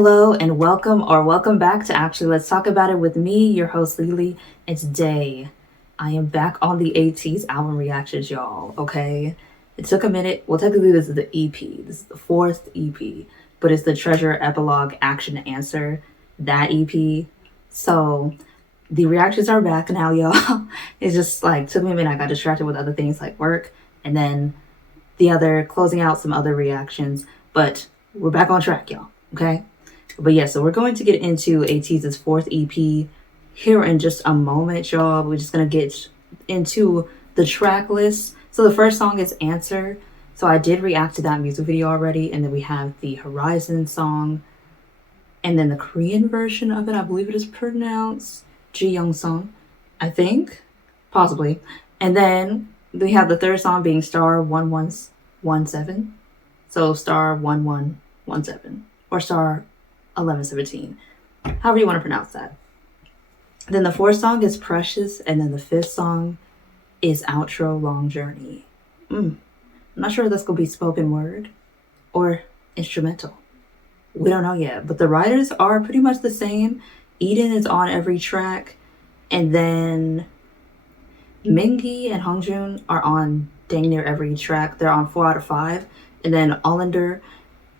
Hello and welcome back to Actually Let's Talk About It with me, your host Lily. And today I am back on the ATEEZ album reactions, y'all. Okay, it took a minute. Well, technically this is the EP. This is the fourth EP, but it's the Treasure Epilogue Action Answer, that EP. So the reactions are back now, y'all. It's just like took me a minute. I got distracted with other things like work, and then closing out some other reactions. But we're back on track, y'all. Okay. But yeah, so we're going to get into ATEEZ's fourth EP here in just a moment, y'all. We're just going to get into the track list. So the first song is Answer. So I did react to that music video already. And then we have the Horizon song. And then the Korean version of it, I believe it is pronounced Ji Young Sung, I think. Possibly. And then we have the third song being Star 1117. So Star 1117. Or Star 1117, however you want to pronounce that. Then the fourth song is Precious, and then the fifth song is Outro Long Journey. I'm not sure if that's going to be spoken word or instrumental. We don't know yet, but the writers are pretty much the same. Eden is on every track, and then Mingi and Hongjoong are on dang near every track. They're on 4 out of 5, and then Allender.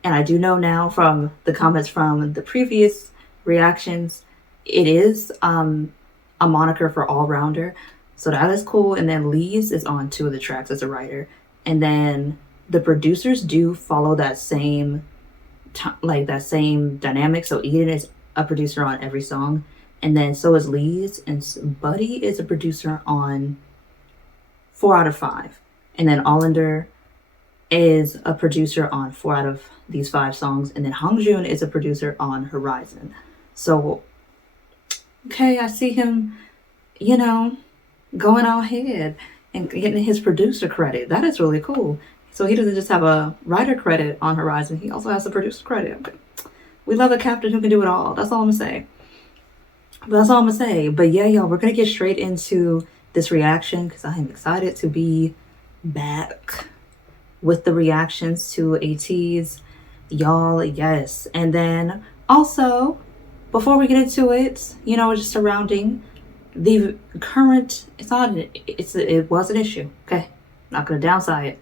And I do know now from the comments from the previous reactions, it is a moniker for all-rounder. So that is cool. And then Lee's is on 2 of the tracks as a writer. And then the producers do follow that same dynamic. So Eden is a producer on every song. And then so is Lee's. And Buddy is a producer on 4 out of 5. And then Allender is a producer on 4 out of these 5 songs, and then Hongjoong is a producer on Horizon. So okay, I see him, going on ahead and getting his producer credit. That is really cool. So he doesn't just have a writer credit on Horizon, he also has a producer credit. Okay. We love a captain who can do it all. That's all I'm gonna say. But yeah, y'all, we're gonna get straight into this reaction because I am excited to be back with the reactions to ATEEZ, y'all. Yes. And then also, before we get into it, just surrounding the current, it was an issue. Okay, not gonna downsize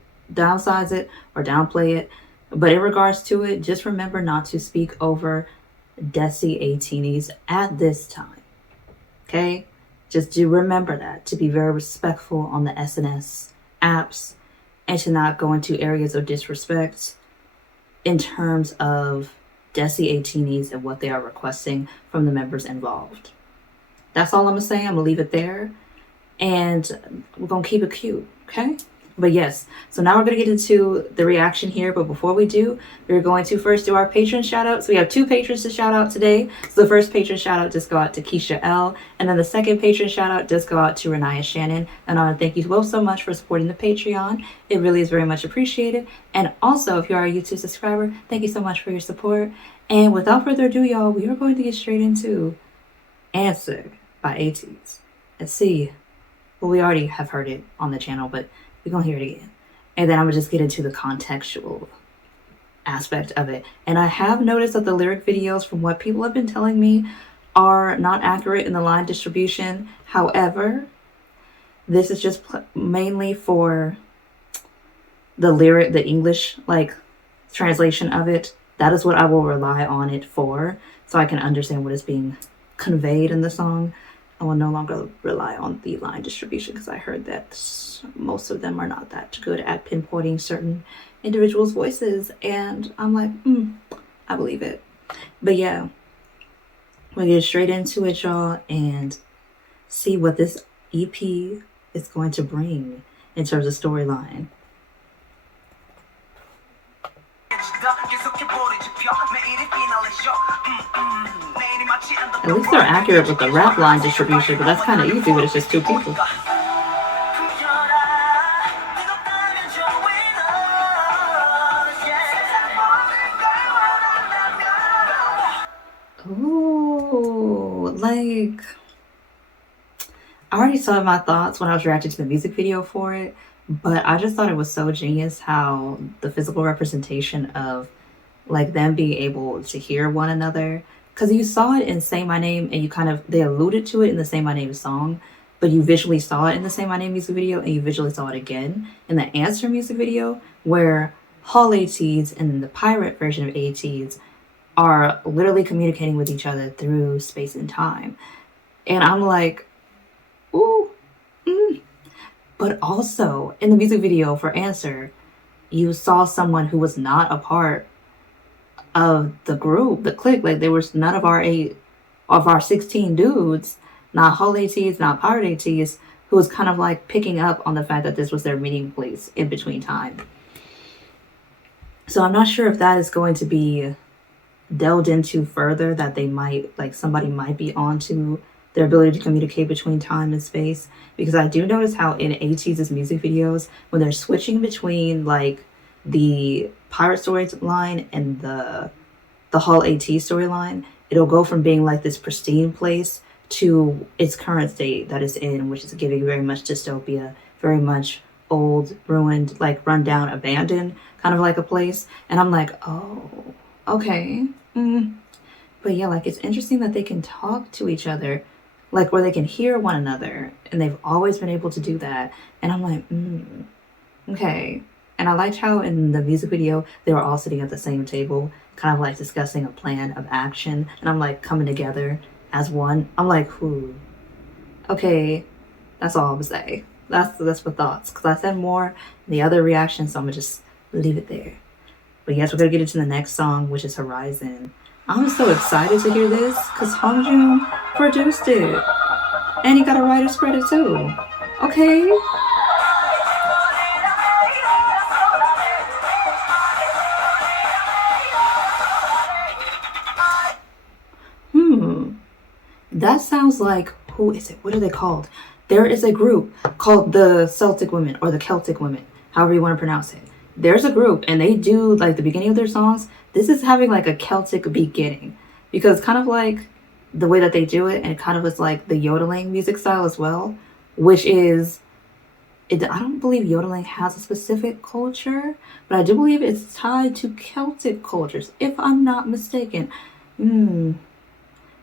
it or downplay it, but in regards to it, just remember not to speak over Desi ATEEZ at this time. Okay, just do remember that, to be very respectful on the SNS apps, and to not go into areas of disrespect in terms of Desi ATEEZ and what they are requesting from the members involved. That's all I'm going to say. I'm going to leave it there. And we're going to keep it cute, okay? But yes, so now we're going to get into the reaction here. But before we do, we're going to first do our patron shout out. So we have 2 patrons to shout out today. So the first patron shout out just go out to Keisha L. And then the second patron shout out just go out to Renaya Shannon. And I want to thank you both so much for supporting the Patreon. It really is very much appreciated. And also, if you are a YouTube subscriber, thank you so much for your support. And without further ado, y'all, we are going to get straight into Answer by ATEEZ. Let's see. Well, we already have heard it on the channel, but we're going to hear it again. And then I'm going to just get into the contextual aspect of it. And I have noticed that the lyric videos, from what people have been telling me, are not accurate in the line distribution. However, this is just mainly for the English translation of it. That is what I will rely on it for, so I can understand what is being conveyed in the song. I will no longer rely on the line distribution because I heard that most of them are not that good at pinpointing certain individuals' voices. And I'm like, I believe it. But yeah, we'll get straight into it, y'all, and see what this EP is going to bring in terms of storyline. At least they're accurate with the rap line distribution, but that's kind of easy when it's just 2 people. Ooh, I already saw my thoughts when I was reacting to the music video for it, but I just thought it was so genius how the physical representation of like them being able to hear one another. Because you saw it in Say My Name, and you kind of, they alluded to it in the Say My Name song, but you visually saw it in the Say My Name music video, and you visually saw it again in the Answer music video, where Hall ATEEZ and the pirate version of ATEEZ are literally communicating with each other through space and time. And I'm like, ooh. But also, in the music video for Answer, you saw someone who was not a part of the group, the clique. Like, there was none of our 16 dudes, not Hall ATEEZ, not Pirate ATEEZ, who was kind of like picking up on the fact that this was their meeting place in between time. So I'm not sure if that is going to be delved into further, that they might, like, somebody might be onto their ability to communicate between time and space. Because I do notice how in ATEEZ's music videos, when they're switching between like the pirate storyline and the Hall ATEEZ storyline, it'll go from being like this pristine place to its current state that it's in, which is giving very much dystopia, very much old, ruined, like run down, abandoned, kind of like a place. And I'm like, oh, okay. But yeah, like, it's interesting that they can talk to each other, like, where they can hear one another, and they've always been able to do that. And I'm like, okay. And I liked how in the music video they were all sitting at the same table, kind of like discussing a plan of action, and I'm like coming together as one. I'm like, okay, that's all I'm gonna say. That's my thoughts, because I said more in the other reactions, so I'm gonna just leave it there. But yes, we're gonna get into the next song, which is Horizon. I'm so excited to hear this because Hongjoong produced it, and he got a writer's credit too. Okay. That sounds like, who is it? What are they called? There is a group called the Celtic Women, or the Celtic Women, however you want to pronounce it. There's a group, and they do, like, the beginning of their songs, this is having like a Celtic beginning, because kind of like the way that they do it, and kind of is like the yodeling music style as well, which is, I don't believe yodeling has a specific culture, but I do believe it's tied to Celtic cultures, if I'm not mistaken.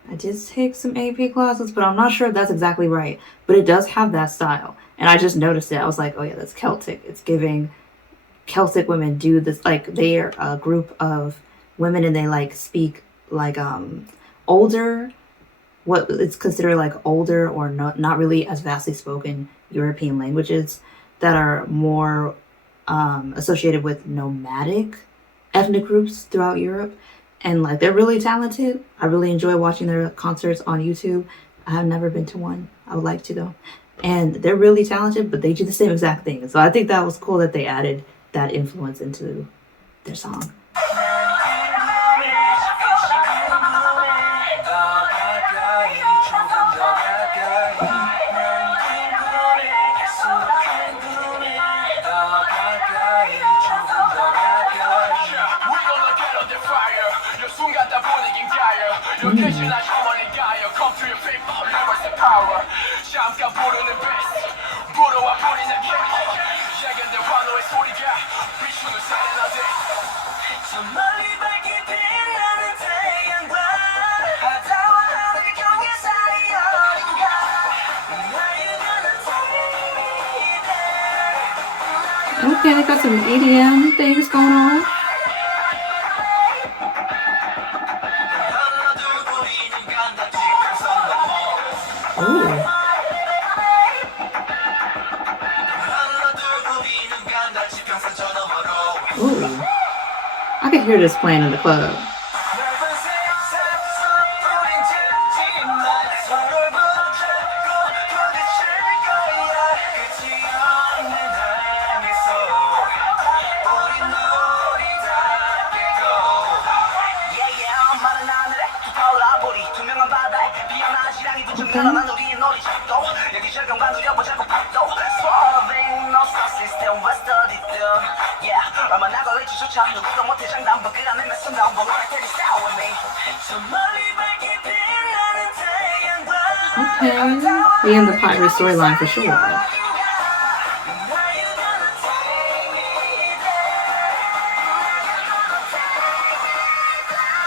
I did take some AP classes, but I'm not sure if that's exactly right. But it does have that style. And I just noticed it. I was like, oh yeah, that's Celtic. It's giving Celtic women do this, like, they're a group of women, and they like speak like older, what it's considered like older or not really as vastly spoken European languages that are more associated with nomadic ethnic groups throughout Europe. And like, they're really talented. I really enjoy watching their concerts on YouTube. I have never been to one. I would like to though. And they're really talented, but they do the same exact thing. So I think that was cool that they added that influence into their song. Okay, they got some EDM things going on. Ooh. Ooh. I could hear this playing in the club. Okay, we in the pirate storyline for sure.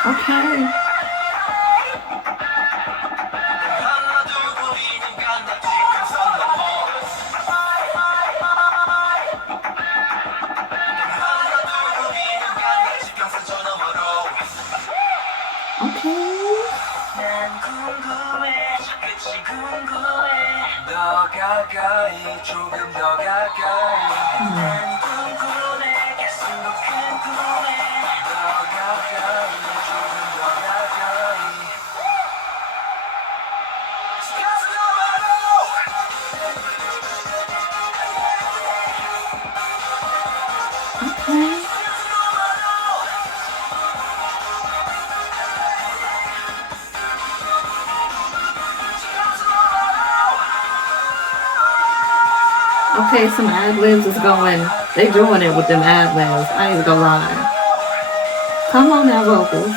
Okay. Okay, some ad-libs is going. They doing it with them ad-libs. I ain't gonna lie. Come on now, vocals.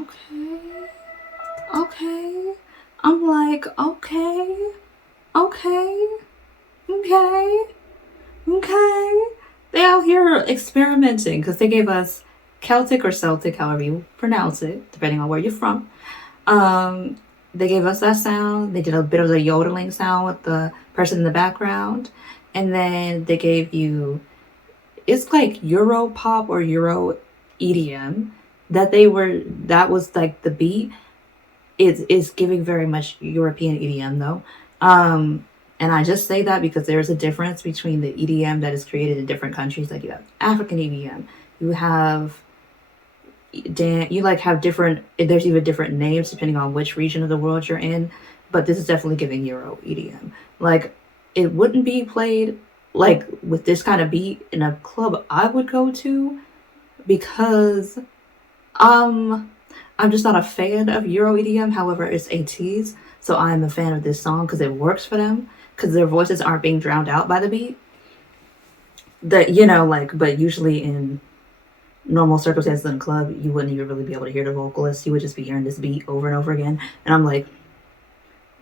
Okay. Okay. I'm like, okay. Okay. Okay. Okay. They out here experimenting because they gave us Celtic or Celtic, however you pronounce it, depending on where you're from. They gave us that sound. They did a bit of the yodeling sound with the person in the background. And then they gave you, it's like Euro pop or Euro EDM that was like the beat is giving very much European EDM though. And I just say that because there's a difference between the EDM that is created in different countries. Like you have African EDM, you have you like have different, there's even different names depending on which region of the world you're in, but this is definitely giving Euro EDM. Like it wouldn't be played like with this kind of beat in a club I would go to because I'm just not a fan of Euro EDM. However, it's ATEEZ, so I'm a fan of this song because it works for them because their voices aren't being drowned out by the beat. That but usually in normal circumstances in a club, you wouldn't even really be able to hear the vocalist. You would just be hearing this beat over and over again. And I'm like,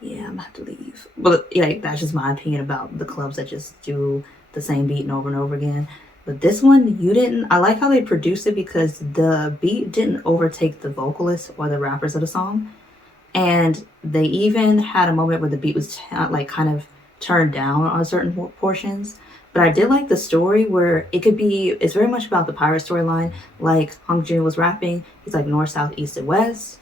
yeah, I'm gonna have to leave. But yeah, that's just my opinion about the clubs that just do the same beat and over again. But this one, I like how they produced it because the beat didn't overtake the vocalist or the rappers of the song. And they even had a moment where the beat was kind of turned down on certain portions. But I did like the story where it's very much about the pirate storyline. Like Hongjoong was rapping, he's like north, south, east, and west.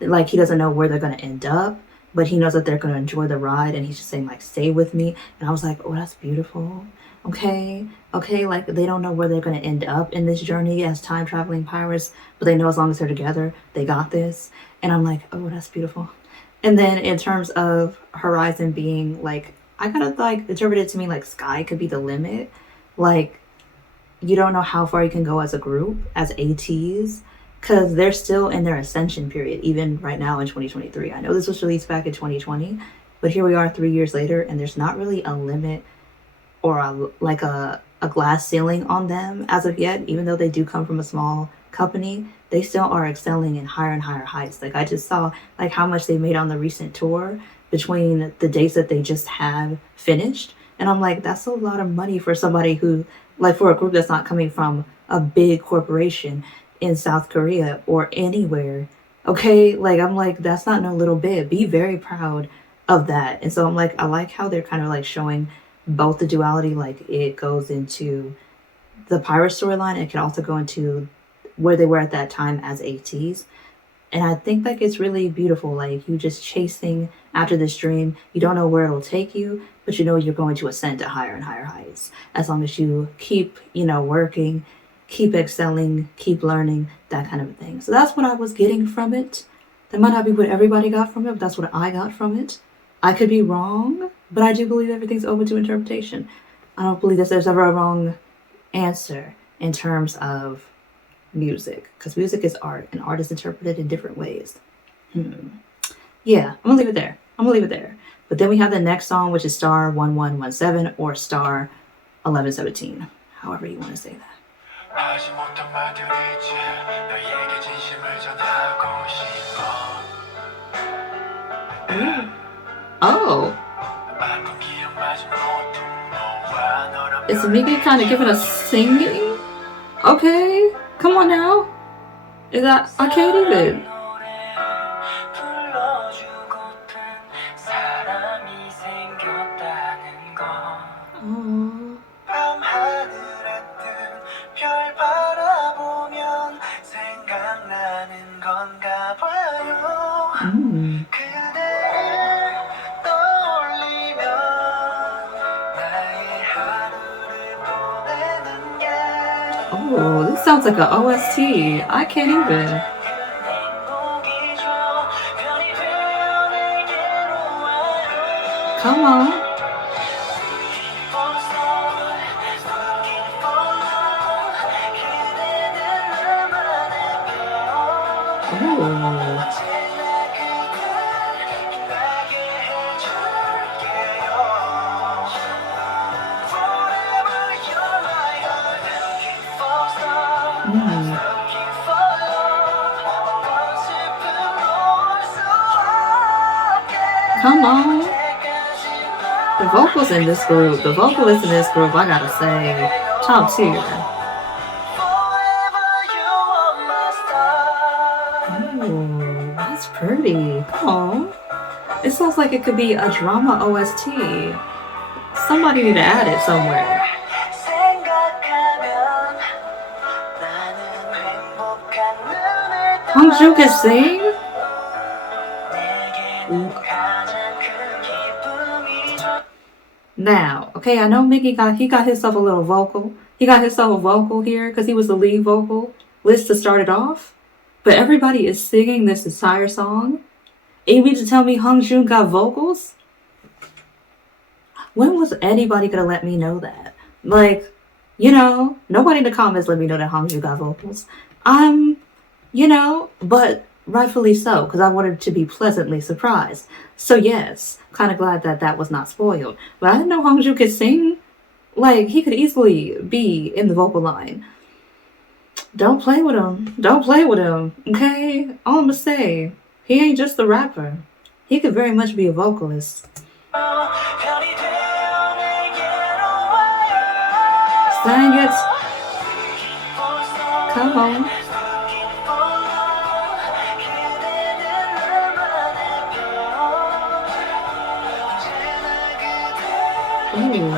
Like he doesn't know where they're going to end up, but he knows that they're going to enjoy the ride. And he's just saying like, stay with me. And I was like, oh, that's beautiful. Okay. Like they don't know where they're going to end up in this journey as time traveling pirates, but they know as long as they're together, they got this. And I'm like, oh, that's beautiful. And then in terms of Horizon being like, I kind of like interpreted it to me like sky could be the limit. Like you don't know how far you can go as a group, as ATEEZ, because they're still in their ascension period, even right now in 2023. I know this was released back in 2020, but here we are 3 years later, and there's not really a limit or a glass ceiling on them as of yet. Even though they do come from a small company, they still are excelling in higher and higher heights. Like I just saw like how much they made on the recent tour between the dates that they just had finished. And I'm like, that's a lot of money for somebody who, like for a group that's not coming from a big corporation in South Korea or anywhere. Okay, like I'm like, that's not no little bit. Be very proud of that. And so I'm like, I like how they're kind of like showing both the duality, like it goes into the pirate storyline, it can also go into where they were at that time as ATEEZ. And I think like it's really beautiful. Like you just chasing after this dream. You don't know where it'll take you, but you know you're going to ascend to higher and higher heights. As long as you keep, working, keep excelling, keep learning, that kind of thing. So that's what I was getting from it. That might not be what everybody got from it, but that's what I got from it. I could be wrong, but I do believe everything's open to interpretation. I don't believe that there's ever a wrong answer in terms of music, because music is art and art is interpreted in different ways. Yeah, I'm gonna leave it there. But then we have the next song, which is star 1117 or star 1117, however you want to say that. Oh, Is Mingi kind of giving us singing? Okay, come on now. Is that I can't even. Oh. Oh, this sounds like an OST. I can't even. Come on. Come on. The vocals in this group, the vocalists in this group, I gotta say, top tier. Oh, that's pretty. Oh, it sounds like it could be a drama OST. Somebody need to add it somewhere. Hongjoong can sing? Now, okay, I know Mingi got himself a little vocal. He got himself a vocal here because he was the lead vocal list to start it off. But everybody is singing this entire song. And you mean to tell me Hongjoong got vocals? When was anybody gonna let me know that? Like, you know, nobody in the comments let me know that Hongjoong got vocals. You know, but rightfully so, because I wanted to be pleasantly surprised. So yes, kind of glad that that was not spoiled. But I didn't know Hongjoong could sing. Like, he could easily be in the vocal line. Don't play with him. Don't play with him, okay? All I'm gonna say, he ain't just a rapper. He could very much be a vocalist. Sing it. Come on. Ooh.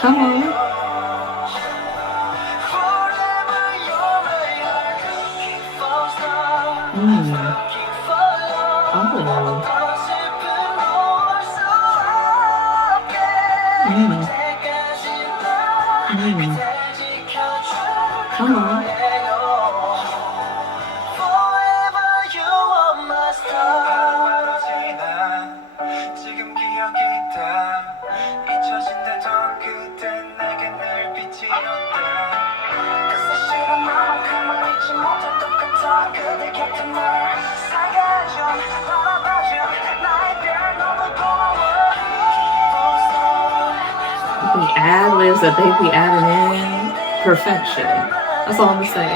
Come on. Come on. The ad-libs that they be adding in, perfection. That's all I'm gonna say.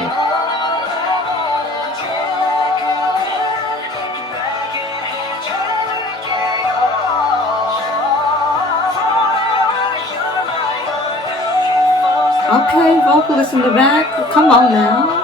Okay, vocalist in the back, come on now.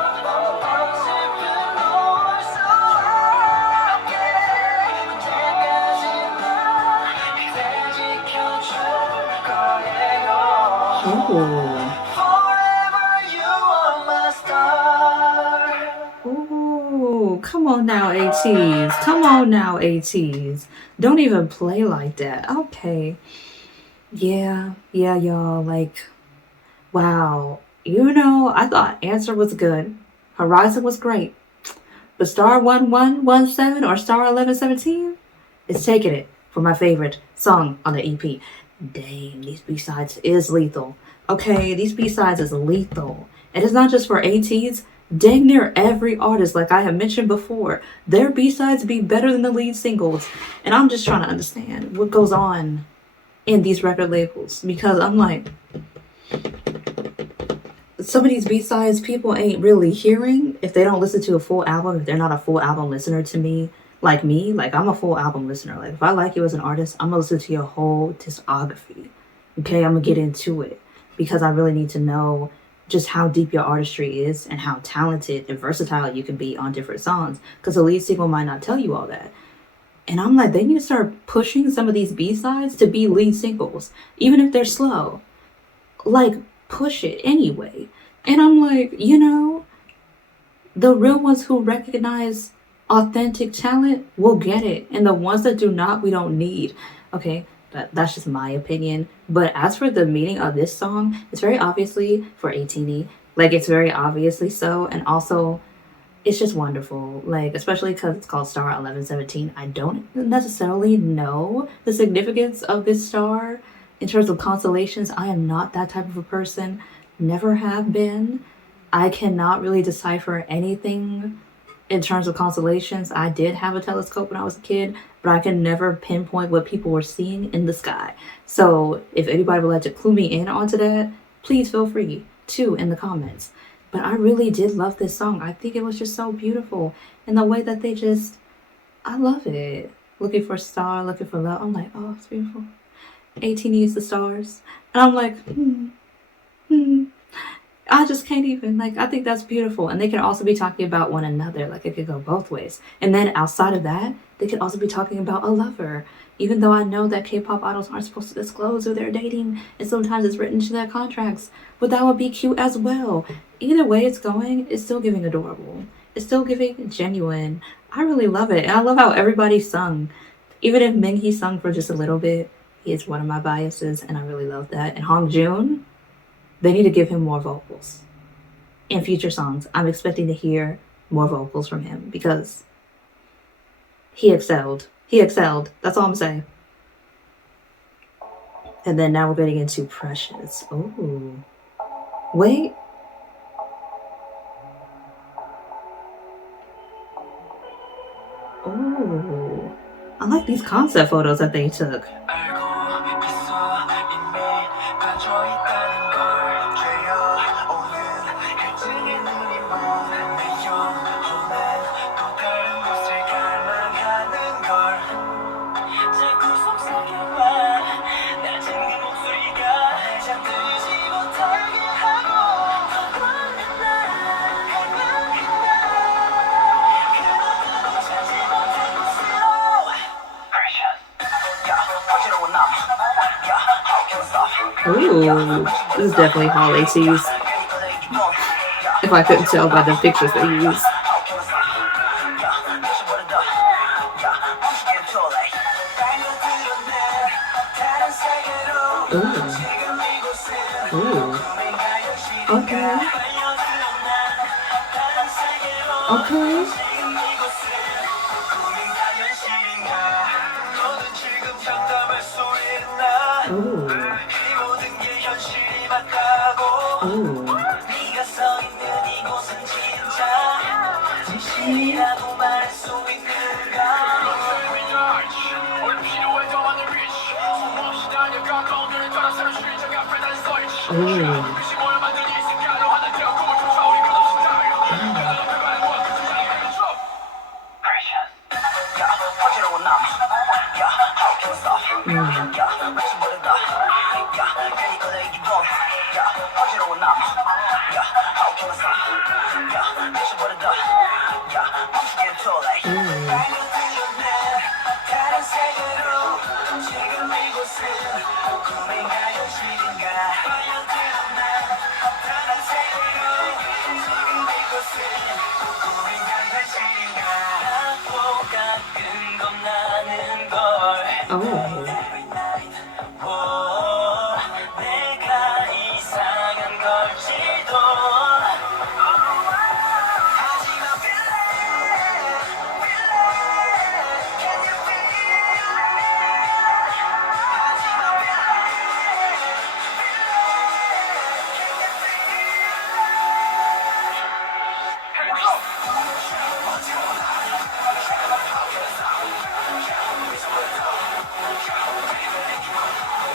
Ooh, come on now, ATEEZ. Come on now, ATEEZ. Don't even play like that. Okay. Yeah, y'all. Like, wow. You know, I thought Answer was good. Horizon was great. But Star 1117 or Star 1117 is taking it for my favorite song on the EP. Dang, these B-sides is lethal. Okay, these B-sides is lethal. And it's not just for ATEEZ. Dang near every artist, like I have mentioned before, their B-sides be better than the lead singles. And I'm just trying to understand what goes on in these record labels. Because I'm like, some of these B-sides people ain't really hearing if they don't listen to a full album, if they're not a full album listener to me. Like I'm a full album listener. Like, if I like you as an artist, I'm gonna listen to your whole discography. Okay, I'm gonna get into it because I really need to know just how deep your artistry is and how talented and versatile you can be on different songs. Because the lead single might not tell you all that. And I'm like, they need to start pushing some of these B-sides to be lead singles, even if they're slow. Like, push it anyway. And I'm like, the real ones who recognize authentic talent will get it. And the ones that do not, we don't need. Okay, that's just my opinion. But as for the meaning of this song, it's very obviously for ATEEZ. Like, it's very obviously so. And also, it's just wonderful. Like, especially because it's called Star 1117. I don't necessarily know the significance of this star in terms of constellations. I am not that type of a person. Never have been. I cannot really decipher anything in terms of constellations. I did have a telescope when I was a kid, but I can never pinpoint what people were seeing in the sky. So if anybody would like to clue me in onto that, please feel free to in the comments. But I really did love this song. I think it was just so beautiful. And the way that I love it. Looking for a star, looking for love. I'm like, oh, it's beautiful. 18 needs the stars. And I'm like, I just can't even, like, I think that's beautiful. And they can also be talking about one another. Like, it could go both ways. And then outside of that, they could also be talking about a lover. Even though I know that K-pop idols aren't supposed to disclose who they're dating, and sometimes it's written into their contracts. But that would be cute as well. Either way it's going, it's still giving adorable. It's still giving genuine. I really love it. And I love how everybody sung. Even if Mingi sung for just a little bit, he is one of my biases, and I really love that. And Hongjoong, they need to give him more vocals. In future songs, I'm expecting to hear more vocals from him because he excelled. He excelled. That's all I'm saying. And then now we're getting into Precious. Oh, wait. Oh, I like these concept photos that they took. Ooh, this is definitely Hall ATEEZ. If I couldn't tell by the pictures they use. Ooh. Ooh. Okay. Okay. Ooh.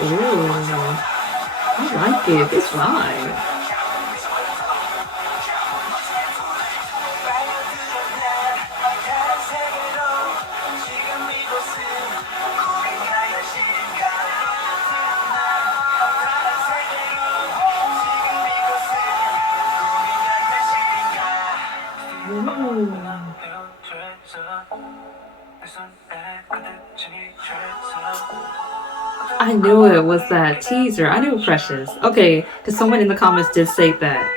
Ooh. I like it. This vibe. I knew it was that teaser. I knew Precious. Okay, because someone in the comments did say that.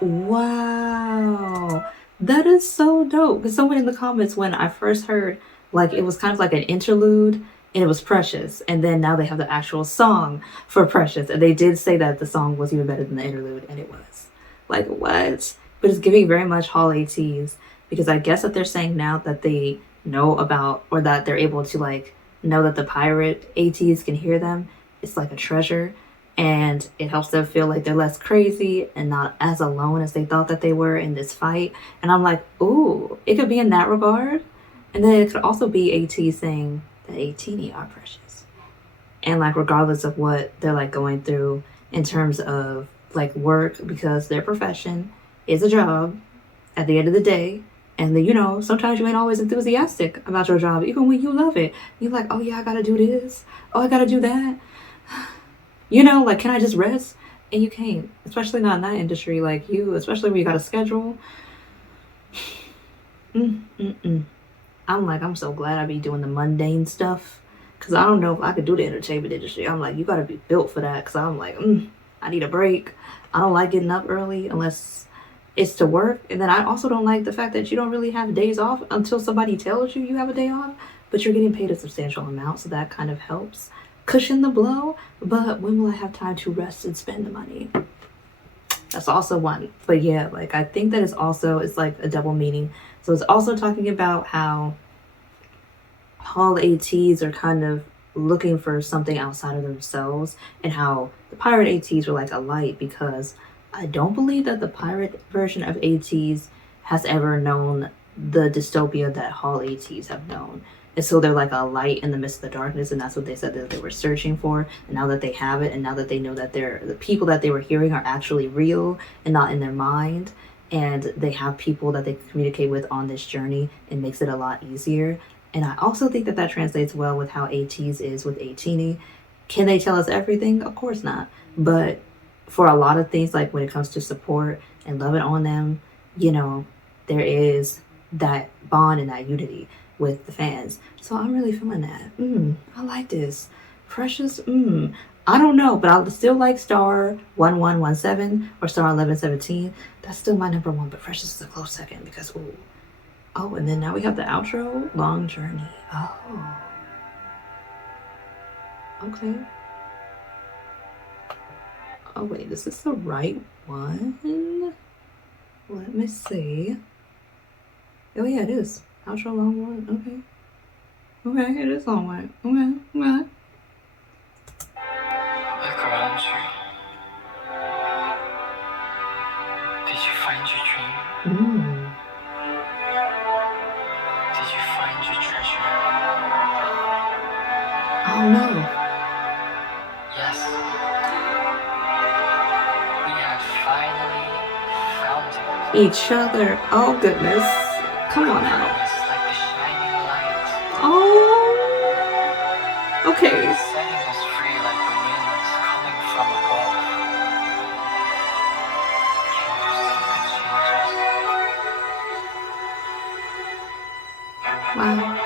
Wow. That is so dope. Because someone in the comments, when I first heard, like, it was kind of like an interlude, and it was Precious. And then now they have the actual song for Precious. And they did say that the song was even better than the interlude, and it was. Like, what? But it's giving very much Hall ATEEZ, because I guess that they're saying now that they know about, or that they're able to, like, know that the pirate ATEEZ can hear them. It's like a treasure, and it helps them feel like they're less crazy and not as alone as they thought that they were in this fight. And I'm like, ooh, it could be in that regard. And then it could also be ATEEZ saying that 18 are precious. And like, regardless of what they're like going through in terms of like work, because their profession is a job at the end of the day. And then, you know, sometimes you ain't always enthusiastic about your job, even when you love it. You're like, oh yeah, I gotta do this. Oh, I gotta do that. You know, like, can I just rest? And you can't, especially not in that industry, like you, especially when you got a schedule. I'm like, I'm so glad I be doing the mundane stuff, because I don't know if I could do the entertainment industry. I'm like, you gotta be built for that, because I'm like, I need a break. I don't like getting up early unless it's to work. And then I also don't like the fact that you don't really have days off until somebody tells you you have a day off, but you're getting paid a substantial amount, so that kind of helps cushion the blow. But when will I have time to rest and spend the money? That's also one. But yeah, like, I think that it's like a double meaning. So it's also talking about how Hall ATEEZ are kind of looking for something outside of themselves, and how the pirate ATEEZ were like a light, because I don't believe that the pirate version of ATEEZ has ever known the dystopia that Hall ATEEZ have known. And so they're like a light in the midst of the darkness, and that's what they said that they were searching for. And now that they have it, and now that they know that the people that they were hearing are actually real and not in their mind, and they have people that they communicate with on this journey, it makes it a lot easier. And I also think that that translates well with how ATEEZ is with 18. Can they tell us everything? Of course not. But for a lot of things, like when it comes to support and loving on them, you know, there is that bond and that unity with the fans. So I'm really feeling that. I like this. Precious, I don't know, but I'll still like star 1117 or star 1117. That's still my number one, but Precious is a close second, because ooh. Oh, and then now we have the outro, Long Journey. Oh. Okay. Oh wait, is this the right one? Let me see. Oh yeah, it is. Outro, long one. Okay. Okay, it is long one. Okay. Look around you. Did you find your dream? Did you find your treasure? Oh no. Yes. We have finally found it. Each other. Oh goodness. Come on now. It's like the shining light. Oh. Okay. Setting us free like the winds coming from above. Can you see the changes? Wow.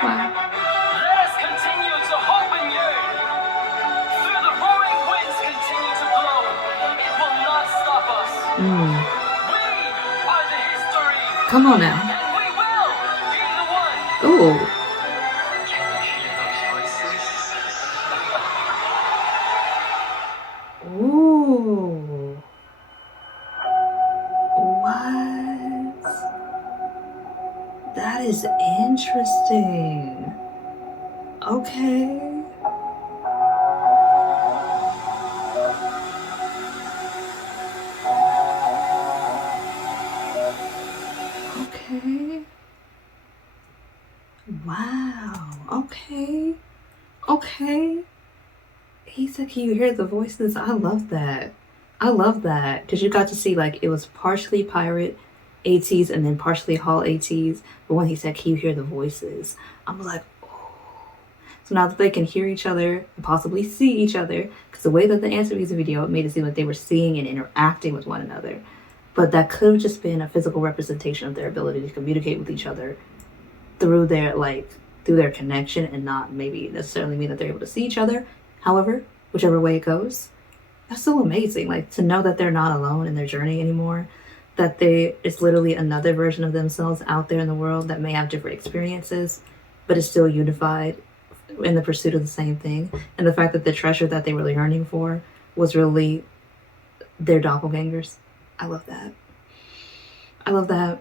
Let us continue to hope and yearn. Through the roaring winds continue to blow. It will not stop us. We are the history. Come on now. And we will be the one. Ooh. Can you hear those voices? Ooh. What? That is interesting. Okay. Okay. Wow. Okay. He said, can you hear the voices? I love that. Because you got to see, like, it was partially pirate ATEEZ and then partially Hall ATEEZ. But when he said, can you hear the voices? I'm like, oh. So now that they can hear each other and possibly see each other, because the way that the answer music video, it made it seem like they were seeing and interacting with one another. but that could have just been a physical representation of their ability to communicate with each other through their connection, and not maybe necessarily mean that they're able to see each other. However, whichever way it goes, that's still amazing. Like, to know that they're not alone in their journey anymore, that it's literally another version of themselves out there in the world that may have different experiences, but is still unified in the pursuit of the same thing. And the fact that the treasure that they were yearning for was really their doppelgangers. I love that. I love that.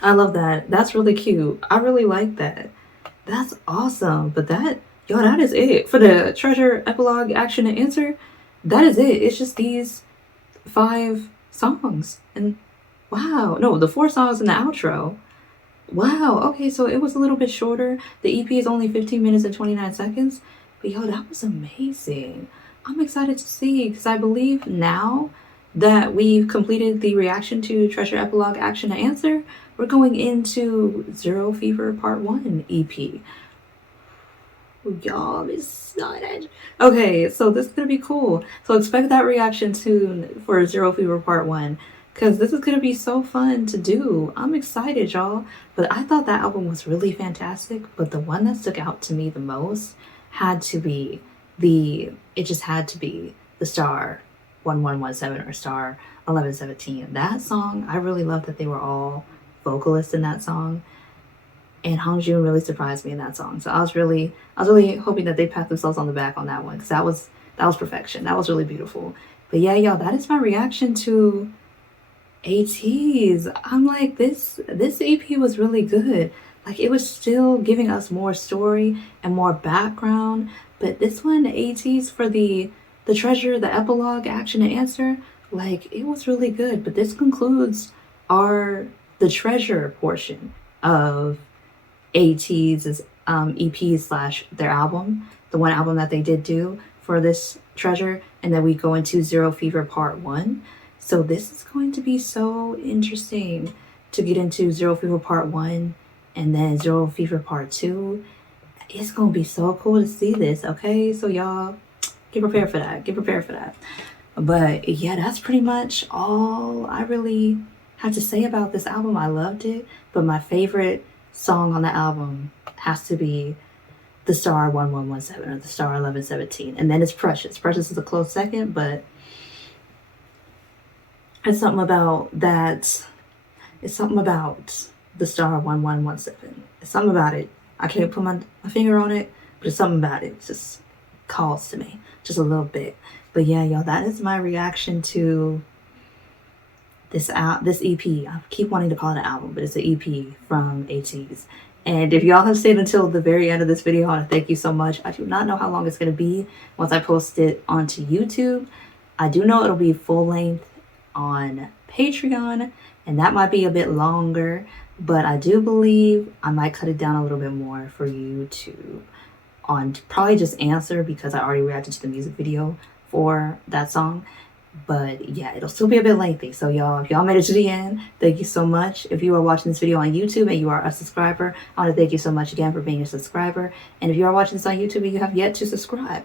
I love that. That's really cute. I really like that. That's awesome. But that is it for the treasure epilogue action and answer. That is it. It's just these 5 songs, and wow, no, the 4 songs in the outro. Wow, okay, so it was a little bit shorter. The EP is only 15 minutes and 29 seconds, but yo, that was amazing. I'm excited to see, because I believe now that we've completed the reaction to treasure epilogue action and answer, we're going into Zero Fever Part 1 EP. Y'all, I'm excited. Okay, so this is gonna be cool. So expect that reaction soon for Zero Fever Part 1, because this is gonna be so fun to do. I'm excited, y'all. But I thought that album was really fantastic, but the one that stuck out to me the most had to be the Star 1117 or Star 1117. That song, I really love that they were all vocalists in that song. And Hongjoong really surprised me in that song. So I was really hoping that they pat themselves on the back on that one, because that was perfection. That was really beautiful. But yeah, y'all, that is my reaction to ATEEZ. I'm like, this EP was really good. Like, it was still giving us more story and more background. But this one, ATEEZ, for the treasure, the epilogue, action and answer, like, it was really good. But this concludes the treasure portion of ATEEZ's EP / their album, the one album that they did do for this treasure, and then we go into Zero Fever Part 1. So this is going to be so interesting to get into Zero Fever Part 1 and then Zero Fever Part 2. It's going to be so cool to see this, okay? So y'all, get prepared for that. But yeah, that's pretty much all I really have to say about this album. I loved it, but my favorite song on the album has to be the Star 1117 or the Star 1117, and then it's Precious. Precious is a close second, but it's something about that. It's something about the Star 1117. It's something about it. I can't put my finger on it, but it's something about it. It just calls to me just a little bit. But yeah, y'all, that is my reaction to this EP. I keep wanting to call it an album, but it's an EP from ATEEZ. And if y'all have stayed until the very end of this video, I want to thank you so much. I do not know how long it's going to be once I post it onto YouTube. I do know it'll be full length on Patreon, and that might be a bit longer, but I do believe I might cut it down a little bit more for you to probably just answer, because I already reacted to the music video for that song. But yeah, it'll still be a bit lengthy. So y'all, if y'all made it to the end, thank you so much. If you are watching this video on YouTube and you are a subscriber, I want to thank you so much again for being a subscriber. And if you are watching this on YouTube and you have yet to subscribe,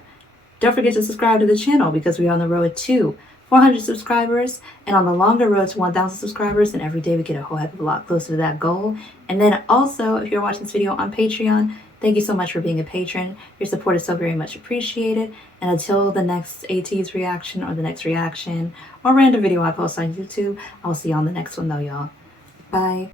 don't forget to subscribe to the channel, because we are on the road to 400 subscribers and on the longer road to 1,000 subscribers. And every day we get a whole heck of a lot closer to that goal. And then also, if you're watching this video on Patreon, thank you so much for being a patron. Your support is so very much appreciated. And until the next ATEEZ reaction or the next reaction or random video I post on YouTube, I'll see you on the next one though, y'all. Bye.